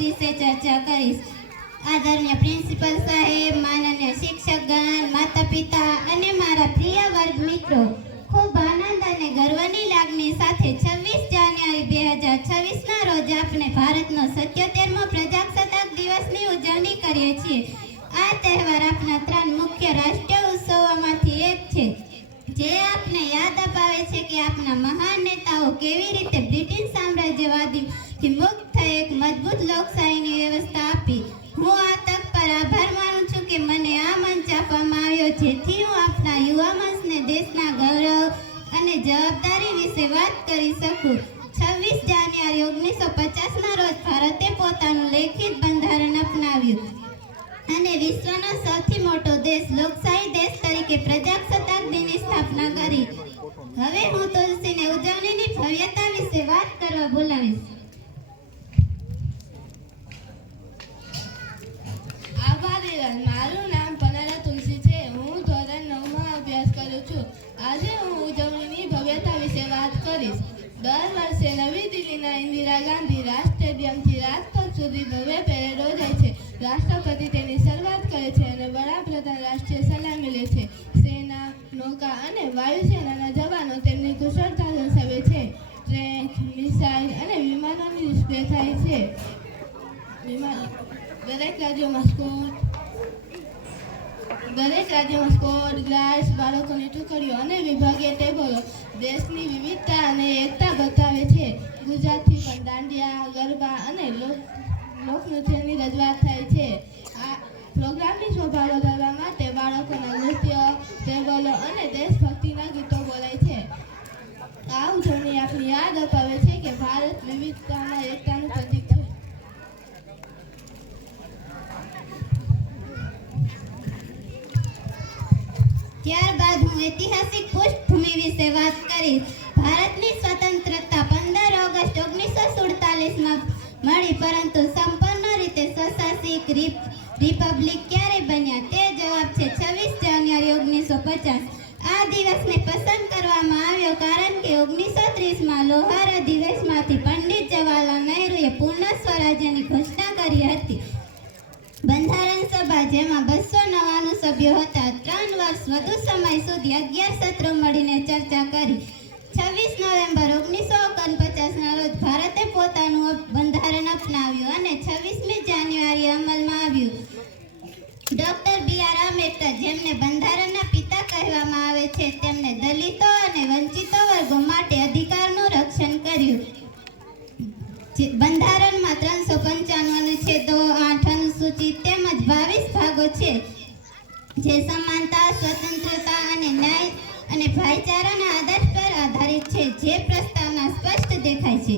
વિશે ચર્ચા કરીશ। આદરણીય પ્રિન્સિપલ સાહેબ, માનનીય શિક્ષકગણ, માતા પિતા અને મારા પ્રિય વર્ગ મિત્રો, ખૂબ આનંદ અને ગર્વની લાગણી સાથે 26 જાન્યુઆરી 2026ના રોજ આપણે ભારતનો 77મો પ્રજાસત્તાક દિવસની ઉજવણી કરીએ છીએ। આ તહેવાર આપણા 3 મુખ્ય રાષ્ટ્રીય ઉત્સવોમાંથી એક છે, જે આપને યાદ અપાવે છે કે આપણા મહાન નેતાઓ કેવી રીતે બ્રિટિશ સામ્રાજ્યવાદીથી મુક્ત થઈ એક મજબૂત લોકશાહીની વ્યવસ્થા આપી। હું આ તક પર આભાર માનું છું કે મને આ મંચ આપવામાં આવ્યો, જેથી હું આપણા યુવા મંચને દેશના ગૌરવ અને જવાબદારી વિશે વાત કરી શકું। 26 જાન્યુઆરી 1950ના રોજ ભારતે પોતાનું લેખિત બંધારણ અપનાવ્યું અને વિશ્વનો સૌથી મોટો દેશ, લોકશાહી દેશ તરીકે પ્રજાસત્તાક દિનની સ્થાપના કરી। હવે હું તુલસીને ઉજવણીની ભવ્યતા વિશે વાત કરવા બોલાવીશ। મારું નામ પનારા તુલસી છે। હું ધોરણ 9માં અભ્યાસ કરું છું। આજે હું ઉજવણીની ભવ્યતા વિશે વાત કરીશ। દર વર્ષે નવી દિલ્હીના ઇન્દિરા ગાંધી સ્ટેડિયમથી રાજપથ સુધી ભવ્ય પેરેડ યોજાય છે। રાષ્ટ્રપતિ તેની શરૂઆત કરે છે અને વડાપ્રધાન રાષ્ટ્રીય સલામી લે છે। સેના, નૌકા અને વાયુસેનાના જવાનો તેમની કુશળતા દર્શાવે છે। ટ્રેન, મિસાઇલ અને વિમાનોની ડિસ્પ્લે થાય છે। દરેક રાજ્યોમાં સ્કોડ, ગાર્ડ્સ, બાળકોની ટુકડીઓ અને વિભાગીય ટેબલો દેશની વિવિધતા અને એકતા બતાવે છે। ગુજરાતથી પણ દાંડિયા, ગરબા અને લોકનૃત્યની રજૂઆત થાય છે। આ પ્રોગ્રામની શોભા વધારવા માટે બાળકોના નૃત્ય, ટેબલો અને દેશભક્તિના ગીતો બોલાય છે। આ ઉજવણી આપણી યાદ અપાવે છે કે ભારત વિવિધતામાં એકતાનું પ્રતીક છે। ત્યારબાદ હું ઐતિહાસિક પૃષ્ઠભૂમિ વિશે વાત કરીશ। ભારતની સ્વતંત્રતા 15 ઓગસ્ટ 1947માં મળી, પરંતુ સંપૂર્ણ રીતે સ્વશાસિત રિપબ્લિક ક્યારે બન્યા? તે જવાબ છે 26 જાન્યુઆરી 1950। આ દિવસને પસંદ કરવામાં આવ્યો કારણ કે 1930માં લોહાર અધિવેશનમાંથી પંડિત જવાહરલાલ નહેરુએ પૂર્ણ સ્વરાજ્યની ઘોષણા કરી હતી। બંધારણ સભા, જેમાં 299 સભ્યો હતા, 3 વર્ષ વધુ સમય સુધી 11 સત્રો મળીને ચર્ચા કરી। 26 નવેમ્બર 1949ના રોજ ભારતે પોતાનું બંધારણ અપનાવ્યું અને 26મી જાન્યુઆરી અમલમાં આવ્યું। ડોક્ટર બી.આર. આંબેડકર, જેમને બંધારણના પિતા કહેવામાં આવે છે, તેમણે દલિતો અને વંચિતો વર્ગો માટે અધિકારનું રક્ષણ કર્યું। બંધારણમાં 395 અનુચ્છેદો, 8 અનુસૂચિ તેમજ 22 ભાગો છે, જે સમાનતા, સ્વતંત્રતા અને ન્યાય અને ભાઈચારાના આદર્શ પર આધારિત છે, જે પ્રસ્તાવના સ્પષ્ટ દેખાય છે।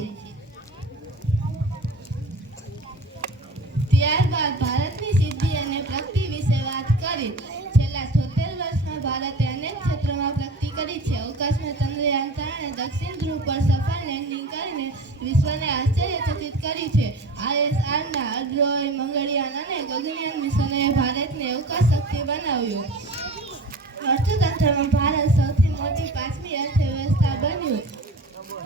ત્યારબાદ ભારતની સિદ્ધિ અને પ્રગતિ વિશે વાત કરી। છેલ્લા 76 વર્ષમાં ભારતે અનેક ક્ષેત્રોમાં પ્રગતિ કરી છે। અવકાશમાં ચંદ્રયાન 3 અને દક્ષિણ ધ્રુવ પર સફળ લેન્ડિંગ કરીને વિશ્વને આશ્ચર્યચકિત કર્યું છે। ISRના અડ્રોય, મંગળયાન અને ગગનયાન મિશનોએ ભારતને અવકાશ શક્તિ બનાવ્યો। અર્થતંત્રમાં ભારત સૌથી મોટી 5મી અર્થવ્યવસ્થા બન્યું।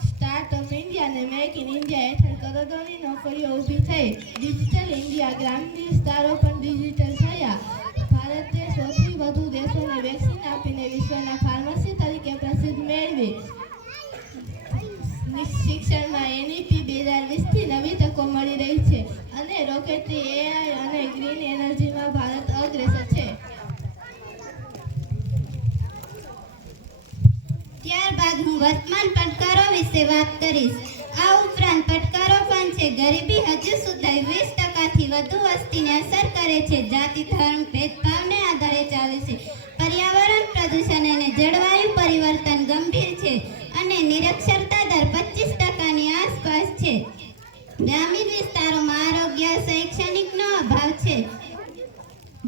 સ્ટાર્ટઅપ ઇન્ડિયા અને મેક ઇન ઇન્ડિયા હેઠળ કરોડોની નોકરીઓ ઊભી થઈ। ડિજિટલ ઇન્ડિયા, ગ્રામીણ વિસ્તારો પણ ડિજિટલ થયા। ભારતે સૌથી વધુ દેશોને વેક્સિન આપીને વિશ્વના ફાર્મસી તરીકે પ્રસિદ્ધિ મેળવી। શિક્ષણમાં NEP 2020થી નવી તકો મળી રહી છે અને રોકેટરી, AI અને ગ્રીન એનર્જીમાં ભારત અગ્રેસર છે। ત્યારબાદ હું વર્તમાન પડકારો વિશે વાત કરીશ। આ ઉપરાંત પડકારો પણ છે। ગરીબી હજુ સુધી 20%થી વધુ વસ્તીને અસર કરે છે। જાતિ, ધર્મ, ભેદભાવને આધારે ચાલે છે। પર્યાવરણ પ્રદૂષણ અને જળવાયુ પરિવર્તન ગંભીર છે અને નિરક્ષરતા દર 25%ની આસપાસ છે। ગ્રામીણ વિસ્તારોમાં આરોગ્ય, શૈક્ષણિકનો અભાવ છે।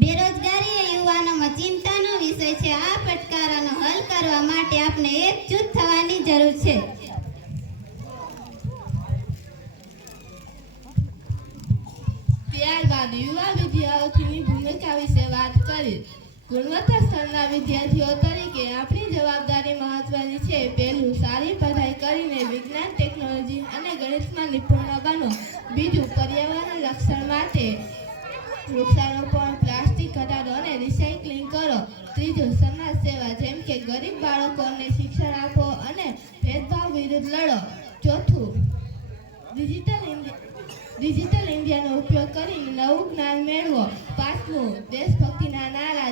બેરોજગારી એ યુવાનોમાં ચિંતાનો વિષય છે। આ પડકારોનો હલ કરવા માટે આપણે એકજૂથ થવાની જરૂર છે। ત્યારબાદ યુવા વિદ્યાર્થીની ભૂમિકા વિશે વાત કરી। ગુણવત્તા સ્તરના વિદ્યાર્થીઓ તરીકે આપણી જવાબદારી મહત્વની છે। પહેલું, સારી પઢાઈ કરીને વિજ્ઞાન, ટેકનોલોજી અને ગણિતમાં નિપુણ બનો। બીજું, પર્યાવરણ રક્ષણ વૃક્ષારોપણ, પ્લાસ્ટિક ઘટાડો અને રિસાયકલિંગ કરો. ત્રીજું, સમાજ સેવા જેમ કે ગરીબ બાળકોને શિક્ષણ આપો અને ભેદભાવ વિરુદ્ધ લડો. ચોથું, ડિજિટલ ઇન્ડિયાનો ઉપયોગ કરીને નવું જ્ઞાન મેળવો. પાંચમું, દેશભક્તિના નારા